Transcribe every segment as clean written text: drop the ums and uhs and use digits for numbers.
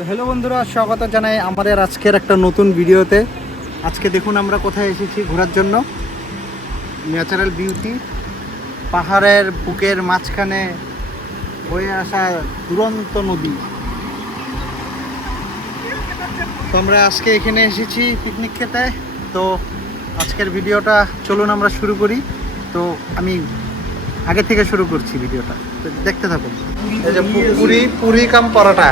তো হ্যালো বন্ধুরা, স্বাগত জানাই আমাদের আজকের একটা নতুন ভিডিওতে। আজকে দেখুন আমরা কোথায় এসেছি ঘোরার জন্য। ন্যাচারাল বিউটি, পাহাড়ের বুকের মাঝখানে বয়ে আসা দুরন্ত নদী। তো আমরা আজকে এখানে এসেছি পিকনিক খেতে। তো আজকের ভিডিওটা চলুন আমরা শুরু করি। তো আমি আগে থেকে শুরু করছি ভিডিওটা, তো দেখতে থাকুন। এই যে পুরি কাম পরোটা।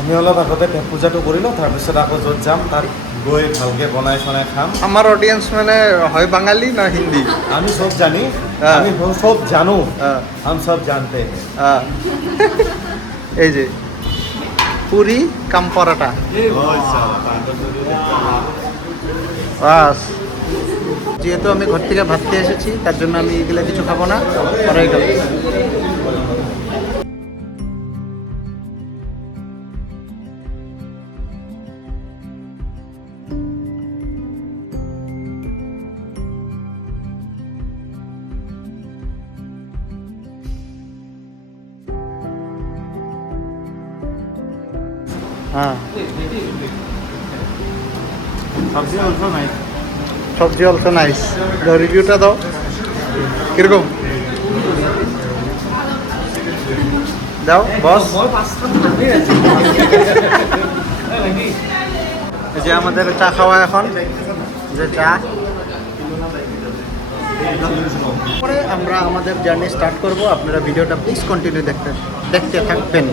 আমি অলপ আগতে পূজাটো কৰিলোঁ, তাৰপিছত আকৌ য'ত যাম তাত গৈ ভালকৈ বনাই চনাই খাম। আমার অডিয়েন্স মানে হয় বাঙালি না হিন্দি? আমি সব জানি, হ্যাঁ। আমি সব জানো, হ্যাঁ। हम सब जानते हैं। এই যে পুরি কাম পরোটা, বাস। যেহেতু আমি ঘর থেকে ভাত খেয়ে এসেছি, তার জন্য আমি এগুলো কিছু খাবো না, পরেই খাবো। হ্যাঁ, সবজি অলসো নাই। সবজি অলসো নাইস। রিভিউটা দাও, কিরকম দাও বস। এই যে আমাদের চা খাওয়া এখন, যে চা পরে আমরা আমাদের জার্নি স্টার্ট করব। আপনারা ভিডিওটা প্লিজ কন্টিনিউ দেখতে থাকবেন।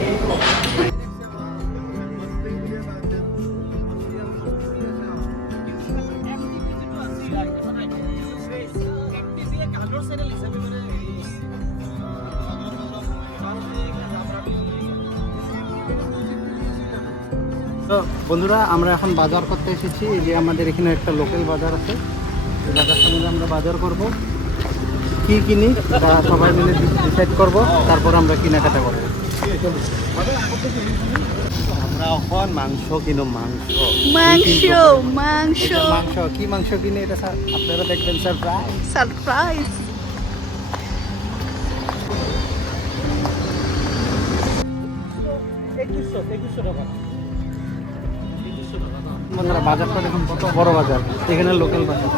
তো বন্ধুরা, আমরা এখন বাজার করতে এসেছি। এই যে আমাদের এখানে একটা লোকাল বাজার আছে, এই বাজারটা মিলে আমরা বাজার করব। কি কিনি তা সবাই মিলে ডিসাইড করব, তারপর আমরা কেনাকাটা করব। আমরা এখন মাংস কিনো, মাংস মাংস কি মাংস কিনে এটা আপনারা দেখবেন সারপ্রাইজ। বন্ধুরা, বাজারটা দেখুন কত বড় বাজার। এখানে লোকাল বাজার।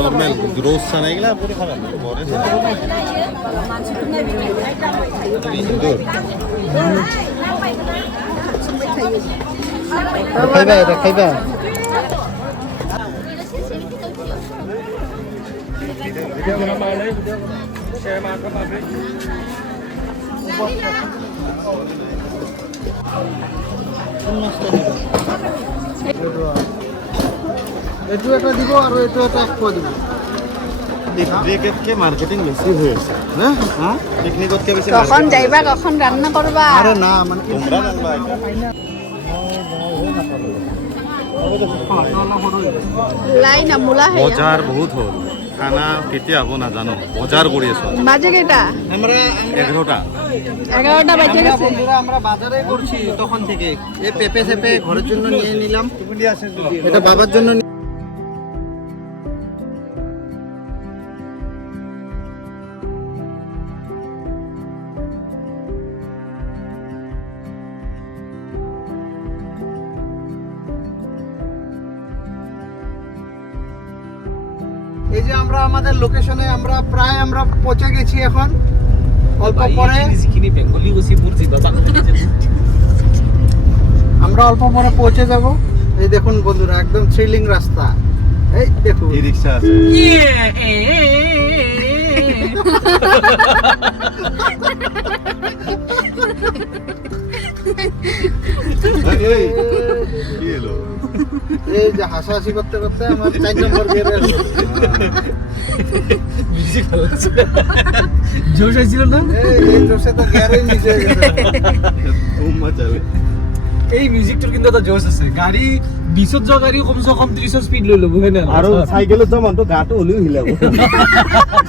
নর্মাল গ্রোস ছানাইগুলা পুরো খারাপ বড় খাইবা এটা খাইবা। এইটো এটা দিব আৰু এইটো এটা এক পোৱা দিব। পিকনিকতকে মার্কেটিং বেশি হয়েছে না? হ্যাঁ, পিকনিকতকে বেশি কখন যাইবা কখন রান্না করবা? আরে না মানে তোমরা জানবা লাইন আমুলা হে বজাৰ বহুত হ'ল, খানা কেতিয়া হ'ব নাজানো, বজাৰ কৰি আছো। বাজে কেটা? আমরা 11টা 11টা বাজে গেছে। বন্ধুরা আমরা বাজারে করছি তখন থেকে। এই পেঁপে সেপে ঘরের জন্য নিয়ে নিলাম, এটা বাবার জন্য এই যে আমরা আমাদের লোকেশনে আমরা প্রায় পৌঁছে গেছি। এখন অল্প পরে আমরা অল্প পরে পৌঁছে যাব। এই দেখুন বন্ধুরা, একদম থ্রিলিং রাস্তা। এই দেখুন এই রিক্সা আছে। এই কি এলো? এই যে হাসাহাসি করতে করতে আমার 4 নম্বর গিয়ারে আসলো। মিউজিক ভালো আছে, জোশ আসছিল না? এই জোশে তো গিয়ারই মিস হয়ে গেছে। এই মিউজিকটোৰ কিন্তু এটা জোচ আছে গাড়ী 20ত যোৱা গাড়ী কমসে কম 30ৰ স্পীড লৈ ল'ব হয় না আৰু চাইকেলত যোৱা মানুহটো গাটো হলিও হিলাব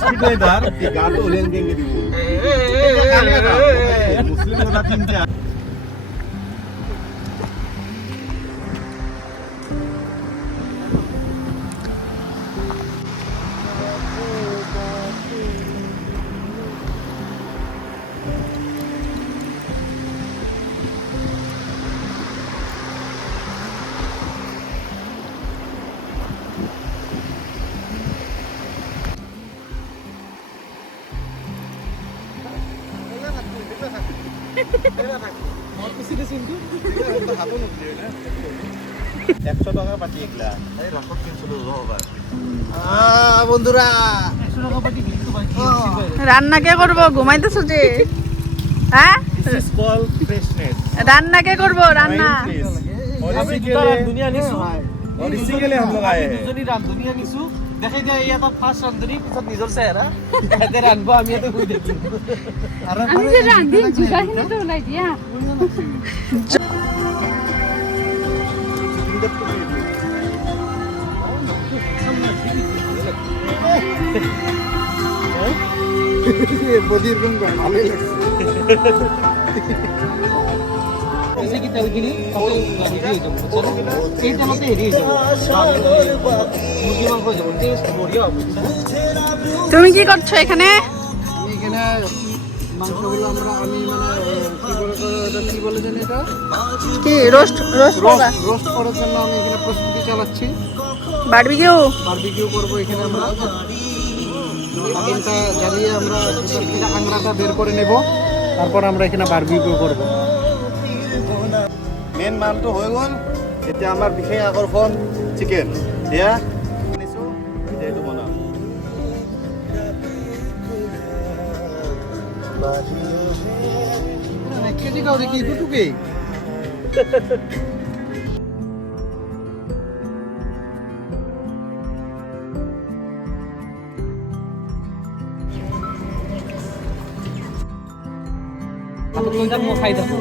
স্পীড ৰাইডাৰ গাটো হলিও কেনেকে দিব মুছলিম কথা তিনটা বন্ধুরা রান্না কে করবো ঘুমাইতেছো যে হ্যাঁ রান্না কে করবো রান্না দুনিয়া আনিছো বেসিক্যালি हम लोग आए हैं দুজনী ৰান্ধনী আনিছো দেখাই দিয়া এই এটা ফাৰ্ষ্ট ৰান্ধনী পিছত নিজৰ চেহেৰা এতে ৰান্ধব আমি এতে শুই থাকিম আমি যে রান্ধি জুগাহিনে তো ওলাই দিয়া বদির রুম ভালোই লাগছে এসে কি তেলগিনি কত গাড়ি দিয়ে যাব চলো এই তেলতে হেৰি হৈ যাব মুরগি মাংস হৈ যাব টেস্ট বঢ়িয়া হ'ব তুমি কি করছো এখানে আমি এখানে মাংসগুলো আমি কি বলে জানি এটা কি রোস্ট রোস্ট করবা রোস্ট করার জন্য আমি এখানে প্রস্তুতি চালাচ্ছি বারবিকিউ বারবিকিউ করবো এখানে আমরা আগুনটা জ্বালিয়ে আমরা ভিতর থেকে আংরাটা বের করে নেব তারপর আমরা এখানে বারবিকিউ করব মেইন মালটো হৈ গ'ল এতিয়া আমাৰ বিশেষ আকৰ্ষণ চিকেন এয়া আনিছোঁ এইটো বনাম কেজি খাও দেখি দুটুকেই মই খাই থাকো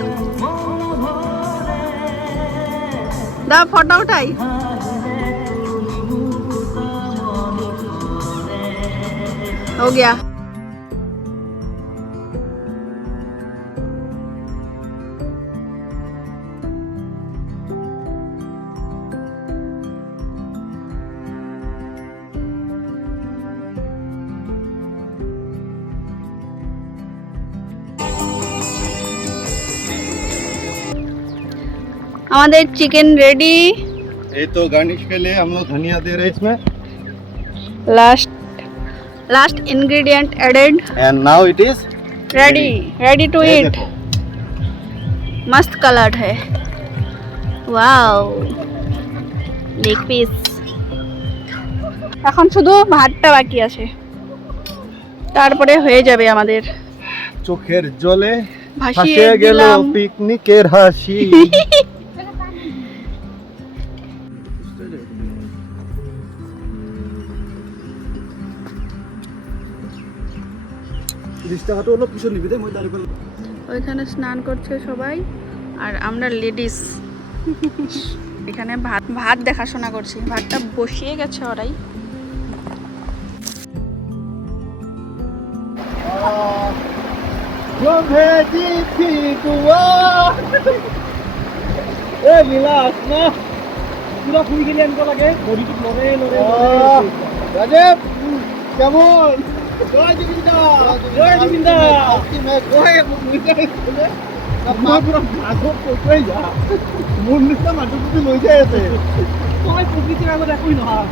দাও ফটো উঠাই हो गया हमारे चिकन रेडी ये तो गार्निश के लिए हम लोग धनिया दे रहे हैं इसमें last ingredient added and now it is ready to eat मस्त कलर है वाओ लेग পিস এখন শুধু ভাতটা বাকি আছে তারপরে হয়ে যাবে আমাদের চোখের জলে ভাসিয়ে ভাসিয়ে গেল দিলাম পিকনিকের হাসি ওইখানে স্নান করছে সবাই আর আমরা লেডিস এখানে ভাত দেখাশোনা করছি ভাতটা বসিয়ে গেছে ওরাই বিলাস না পুরা ফুই গেলে আনব লাগে বডিটো লরে লরে রাজেব কেমন জয় জুবিন্দা পুরো মাছক কই যা মন নিচা মাছক তুমি লৈ যাই আছে তই প্রকৃতির আগত একই নহয়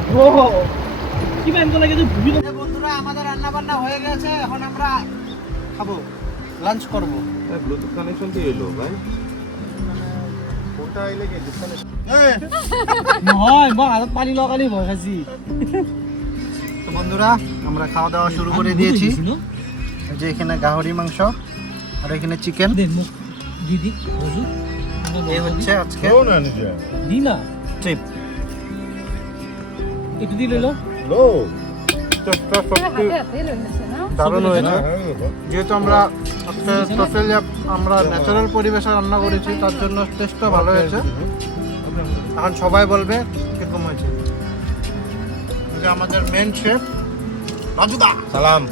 কিবা আনব লাগে যে ভুবি বন্ধুরা আমাদের রান্না বান্না হয়ে গেছে এখন আমরা খাবো লাঞ্চ করব ব্লুটুথ কানেকশন তো এলো ভাই কোনটা আইলে কি ডিসকানেকশন নহয় মই হাতত পানী লগালি ভয় খাইছি তো বন্ধুরা আমরা খাওয়া দাওয়া শুরু করে দিয়েছি এই যে এখানে গাহরি মাংস আর এখানে চিকেন দেখ মুখ দিদি বুঝু এই হচ্ছে আজকে কেউ না নিজে দি না ট্রিপ একটু দিলে লো লো চেষ্টা শক্তি দারুণ হয়েছে। যেহেতু আমরা টোটালি আমরা ন্যাচারাল পরিবেশে রান্না করেছি, তার জন্য টেস্টটা ভালো হয়েছে। এখন সবাই বলবে কিরকম হয়েছে। এই যে আমাদের মেন শেফ রাজুদা। सलाम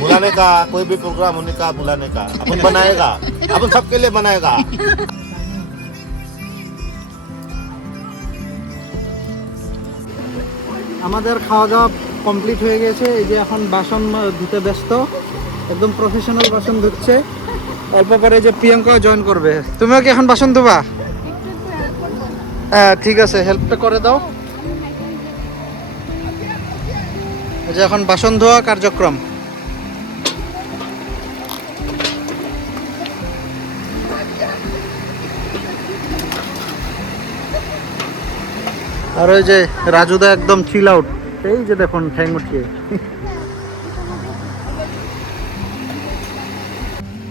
बुलाने का कोई भी प्रोग्राम होने का बुलाने का अपन बनाएगा अपन सबके लिए बनाएगा আমাদের খাওয়া দাওয়া কমপ্লিট হয়ে গেছে। এই যে এখন বাসন ধুতে ব্যস্ত, একদম প্রফেশনাল বাসন ধুচ্ছে। অল্প পরে যে প্রিয়াঙ্কাও জয়েন করবে। তুমিও কি এখন বাসন ধোবা? হ্যাঁ ঠিক আছে, হেল্পটা করে দাও। এই যে এখন বাসন ধোয়া কার্যক্রম। আর ওই যে রাজুদা একদম চিল আউট, এই যে দেখুন ঠ্যাং উঠিয়ে।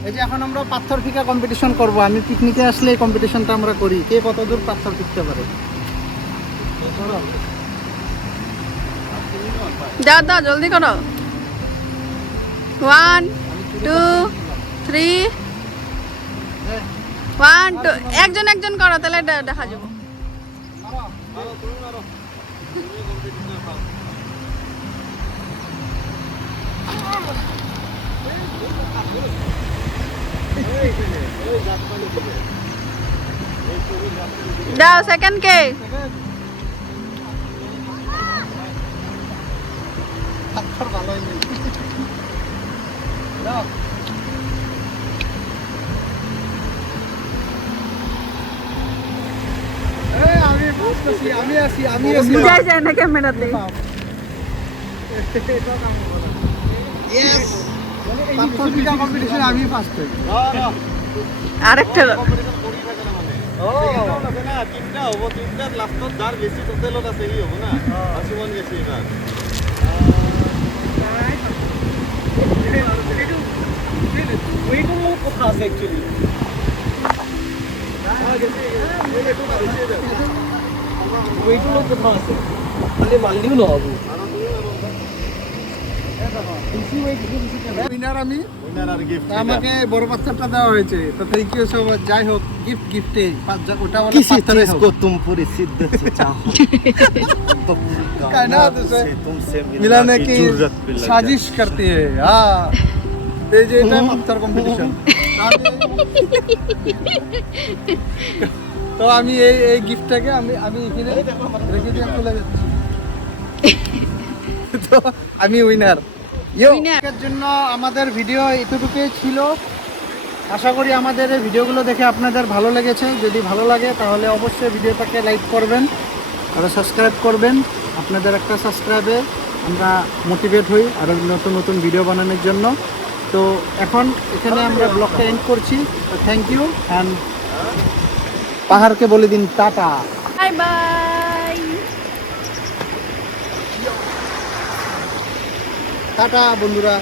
এই যে এখন আমরা পাথর ফিকা কম্পিটিশন করব। আমি পিকনিকে আসলে এই কম্পিটিশনটা আমরা করি, কে কতদূর পাথর ফিকতে পারে। দাও দাও, জলদি করো। 1 2 3 1 2 একজন একজন করো, তাহলে দেখা যাবে। দাও সেকেন্ড কে? পাথর ভালো হয়নি। আমি বুঝতেছি, আমি আছি। বুঝাই যায় না ক্যামেরাতে। ইয়েস, পাথর ফিকা কম্পিটিশনে আমি ফার্স্ট হই। আরেকটা তিনটা হব, তিনটার লাষ্টত যাৰ বেছি টোটেলত আছে সি হ'ব না। আচুমন গেছে এইবাৰ ওইটো কথা আছে একচুয়ালি। ওইটো কথা আছে, খালি মানলিও নহ'ব। উইনার আমি, উইনার আর গিফট আমাকে বড় পাথরটা দেওয়া হয়েছে। তো থ্যাংক ইউ সো মাচ। যাই হোক, গিফটে ওটা বলে পাথরে হোক। तुम पूरी शिद्दत से चाहो तो पूरी कायनात से तुमसे मिलाने की जरूरत भी लग साजिश करती है। हाँ, এই যে এটা পাথর কম্পিটিশন। তো আমি এই গিফটটাকে আমি এখানে রেখে দিয়ে চলে যাচ্ছি। তো আমি উইনার। এর জন্য আমাদের ভিডিও এতটুকুই ছিল। আশা করি আমাদের এই ভিডিওগুলো দেখে আপনাদের ভালো লেগেছে। যদি ভালো লাগে তাহলে অবশ্যই ভিডিওটাকে লাইক করবেন আর সাবস্ক্রাইব করবেন। আপনাদের একটা সাবস্ক্রাইবে আমরা মোটিভেট হই আরও নতুন নতুন ভিডিও বানানোর জন্য। তো এখন এখানে আমরা ব্লগটা এন্ড করছি। তো থ্যাংক ইউ অ্যান্ড পাহাড়কে বলে দিন টাটা। Bye bye. টাটা বন্ধুরা।